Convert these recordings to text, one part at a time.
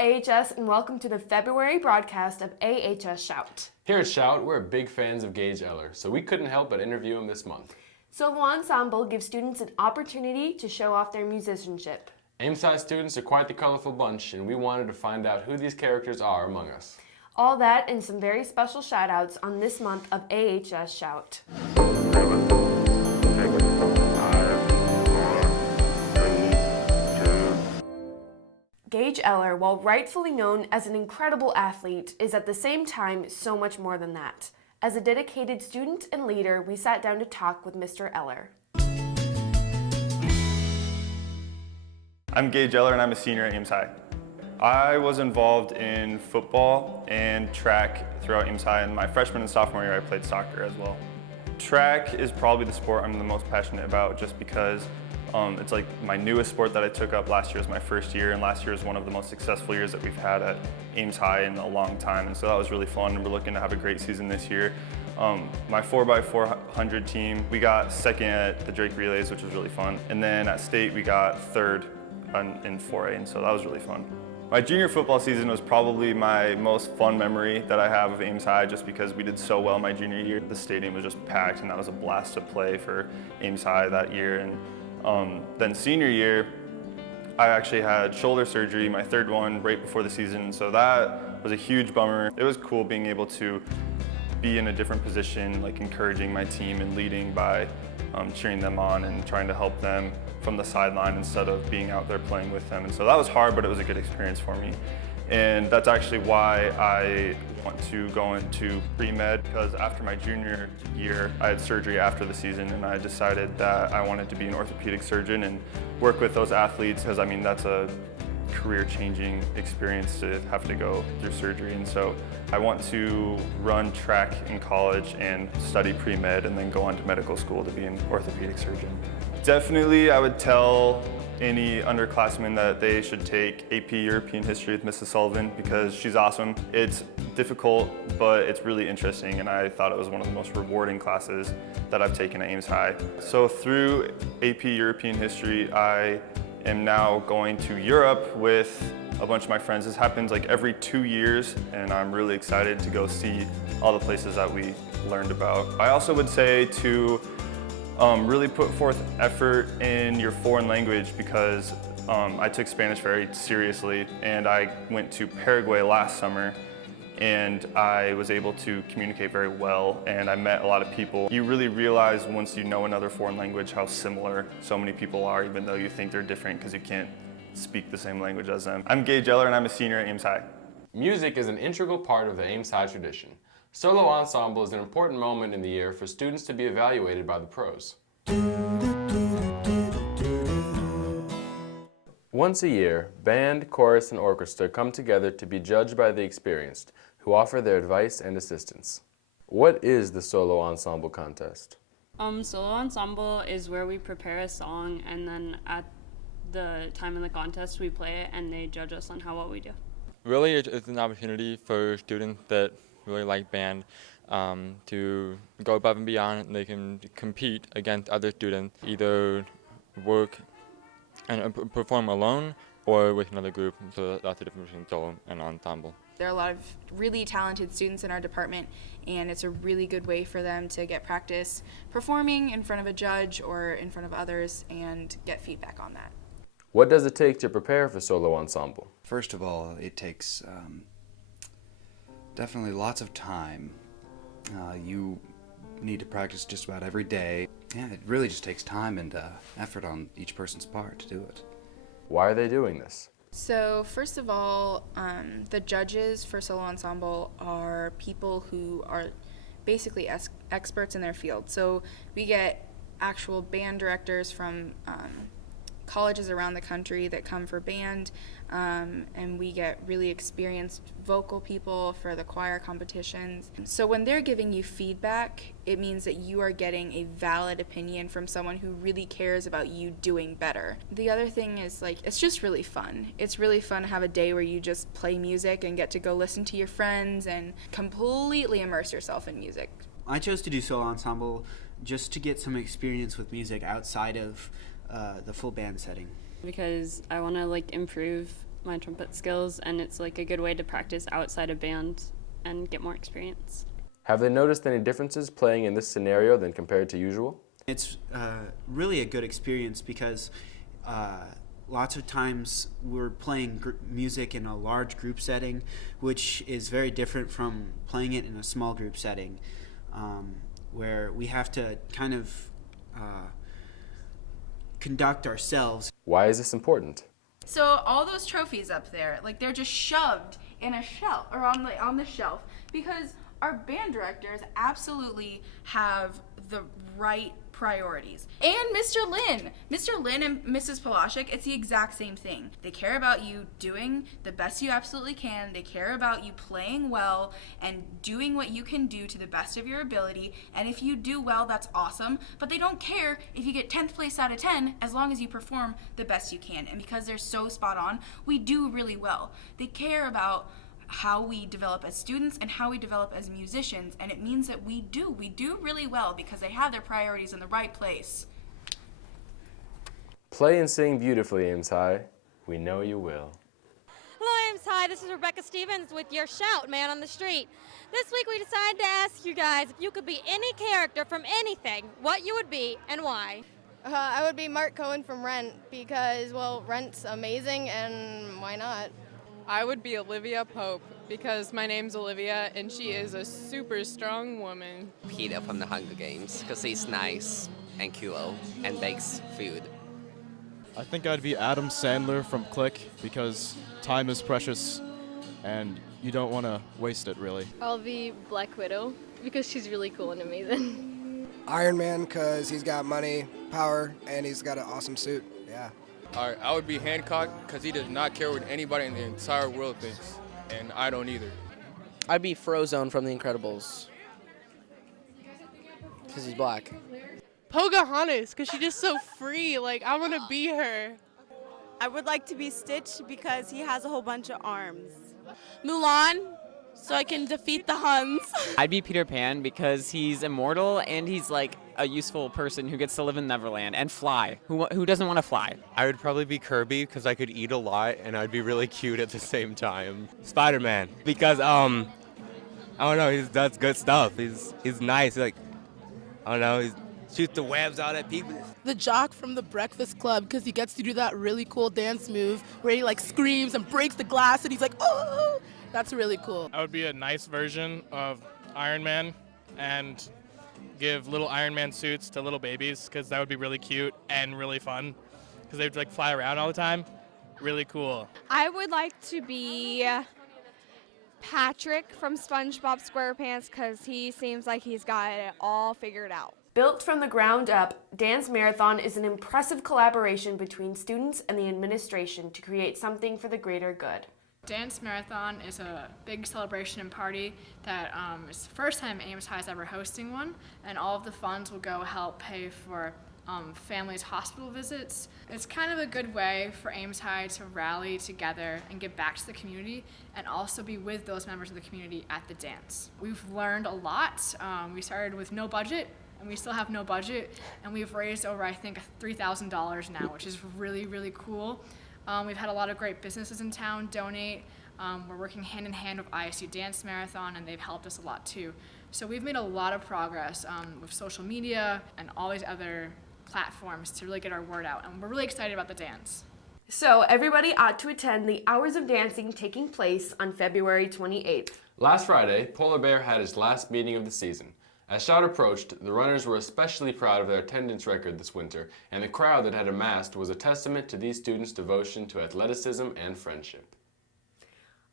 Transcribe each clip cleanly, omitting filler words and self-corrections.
AHS, and welcome to the February broadcast of AHS Shout. Here at Shout, we're big fans of Gage Eller, so we couldn't help but interview him this month. Solo Ensemble gives students an opportunity to show off their musicianship. Ames High students are quite the colorful bunch, and we wanted to find out who these characters are among us. All that and some very special shout-outs on this month of AHS Shout. Gage Eller, while rightfully known as an incredible athlete, is at the same time so much more than that. As a dedicated student and leader, we sat down to talk with Mr. Eller. I'm Gage Eller and I'm a senior at Ames High. I was involved in football and track throughout Ames High, and my freshman and sophomore year I played soccer as well. Track is probably the sport I'm the most passionate about just because it's like my newest sport that I took up. Last year was my first year, and last year was one of the most successful years that we've had at Ames High in a long time, and so that was really fun, and we're looking to have a great season this year. My 4x400 team, we got second at the Drake Relays, which was really fun, and then at state we got third in 4A, and so that was really fun. My junior football season was probably my most fun memory that I have of Ames High just because we did so well my junior year. The stadium was just packed, and that was a blast to play for Ames High that year. And then senior year, I actually had shoulder surgery, my third one, right before the season, so that was a huge bummer. It was cool being able to be in a different position, like encouraging my team and leading by cheering them on and trying to help them from the sideline instead of being out there playing with them. And so that was hard, but it was a good experience for me. And that's actually why I want to go into pre-med, because after my junior year, I had surgery after the season, and I decided that I wanted to be an orthopedic surgeon and work with those athletes, because I mean, that's a career-changing experience to have to go through surgery. And so I want to run track in college and study pre-med and then go on to medical school to be an orthopedic surgeon. Definitely, I would tell any underclassmen that they should take AP European History with Mrs. Sullivan because she's awesome. It's difficult, but it's really interesting, and I thought it was one of the most rewarding classes that I've taken at Ames High. So through AP European History, I am now going to Europe with a bunch of my friends. This happens like every 2 years, and I'm really excited to go see all the places that we learned about. I also would say to really put forth effort in your foreign language because I took Spanish very seriously, and I went to Paraguay last summer, and I was able to communicate very well, and I met a lot of people. You really realize once you know another foreign language how similar so many people are, even though you think they're different because you can't speak the same language as them. I'm Gage Eller and I'm a senior at Ames High. Music is an integral part of the Ames High tradition. Solo Ensemble is an important moment in the year for students to be evaluated by the pros. Once a year, band, chorus, and orchestra come together to be judged by the experienced, who offer their advice and assistance. What is the Solo Ensemble contest? Solo Ensemble is where we prepare a song, and then at the time of the contest we play it, and they judge us on how well we do. Really, it's an opportunity for students that really like band to go above and beyond, and they can compete against other students, either work and perform alone or with another group. So that's the difference between solo and ensemble. There are a lot of really talented students in our department, and it's a really good way for them to get practice performing in front of a judge or in front of others and get feedback on that. What does it take to prepare for Solo Ensemble? First of all, it takes definitely lots of time. You need to practice just about every day. Yeah, it really just takes time and effort on each person's part to do it. Why are they doing this? So first of all, the judges for Solo Ensemble are people who are basically experts in their field. So we get actual band directors from colleges around the country that come for band, and we get really experienced vocal people for the choir competitions. So when they're giving you feedback, it means that you are getting a valid opinion from someone who really cares about you doing better. The other thing is, like, it's just really fun. It's really fun to have a day where you just play music and get to go listen to your friends and completely immerse yourself in music. I chose to do solo ensemble just to get some experience with music outside of the full band setting. Because I want to improve my trumpet skills, and it's like a good way to practice outside of band and get more experience. Have they noticed any differences playing in this scenario than compared to usual? It's really a good experience because lots of times we're playing music in a large group setting, which is very different from playing it in a small group setting, where we have to kind of conduct ourselves. Why is this important? So all those trophies up there, like they're just shoved in a shelf or on the shelf because our band directors absolutely have the right priorities. And Mr. Lynn and Mrs. Palashik, it's the exact same thing. They care about you doing the best you absolutely can. They care about you playing well and doing what you can do to the best of your ability. And if you do well, that's awesome. But they don't care if you get 10th place out of 10 as long as you perform the best you can. And because they're so spot on, we do really well. They care about how we develop as students and how we develop as musicians, and it means that we do really well because they have their priorities in the right place. Play and sing beautifully, Ames High. We know you will. Hello, Ames High. This is Rebecca Stevens with your Shout, Man on the Street. This week we decided to ask you guys if you could be any character from anything, what you would be and why. I would be Mark Cohen from Rent because, well, Rent's amazing and why not? I would be Olivia Pope because my name's Olivia and she is a super strong woman. Peter from the Hunger Games because he's nice and cool and bakes food. I think I'd be Adam Sandler from Click because time is precious and you don't want to waste it, really. I'll be Black Widow because she's really cool and amazing. Iron Man because he's got money, power, and he's got an awesome suit. Yeah. Alright, I would be Hancock because he does not care what anybody in the entire world thinks, and I don't either. I'd be Frozone from The Incredibles because he's black. Pocahontas because she's just so free, like I want to be her. I would like to be Stitch because he has a whole bunch of arms. Mulan so I can defeat the Huns. I'd be Peter Pan because he's immortal and he's like a useful person who gets to live in Neverland and fly. Who doesn't want to fly? I would probably be Kirby because I could eat a lot and I'd be really cute at the same time. Spider-Man because I don't know, he does good stuff. He's nice, like I don't know, he shoots the webs out at people. The jock from The Breakfast Club because he gets to do that really cool dance move where he like screams and breaks the glass and he's like, oh, that's really cool. I would be a nice version of Iron Man and give little Iron Man suits to little babies because that would be really cute and really fun because they would like fly around all the time. Really cool. I would like to be Patrick from SpongeBob SquarePants because he seems like he's got it all figured out. Built from the ground up, Dance Marathon is an impressive collaboration between students and the administration to create something for the greater good. Dance Marathon is a big celebration and party that is the first time Ames High is ever hosting one, and all of the funds will go help pay for families' hospital visits. It's kind of a good way for Ames High to rally together and give back to the community and also be with those members of the community at the dance. We've learned a lot. We started with no budget, and we still have no budget, and we've raised over, I think, $3,000 now, which is really, really cool. We've had a lot of great businesses in town donate. We're working hand in hand with ISU Dance Marathon, and they've helped us a lot too. So we've made a lot of progress with social media and all these other platforms to really get our word out, and we're really excited about the dance. So everybody ought to attend the Hours of Dancing taking place on February 28th. Last Friday, Polar Bear had its last meeting of the season. As Shout approached, the runners were especially proud of their attendance record this winter, and the crowd that had amassed was a testament to these students' devotion to athleticism and friendship.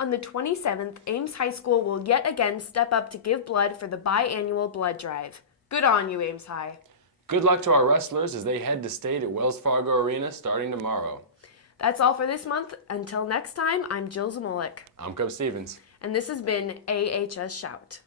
On the 27th, Ames High School will yet again step up to give blood for the biannual blood drive. Good on you, Ames High. Good luck to our wrestlers as they head to state at Wells Fargo Arena starting tomorrow. That's all for this month. Until next time, I'm Jill Zamolik. I'm Cub Stevens. And this has been AHS Shout.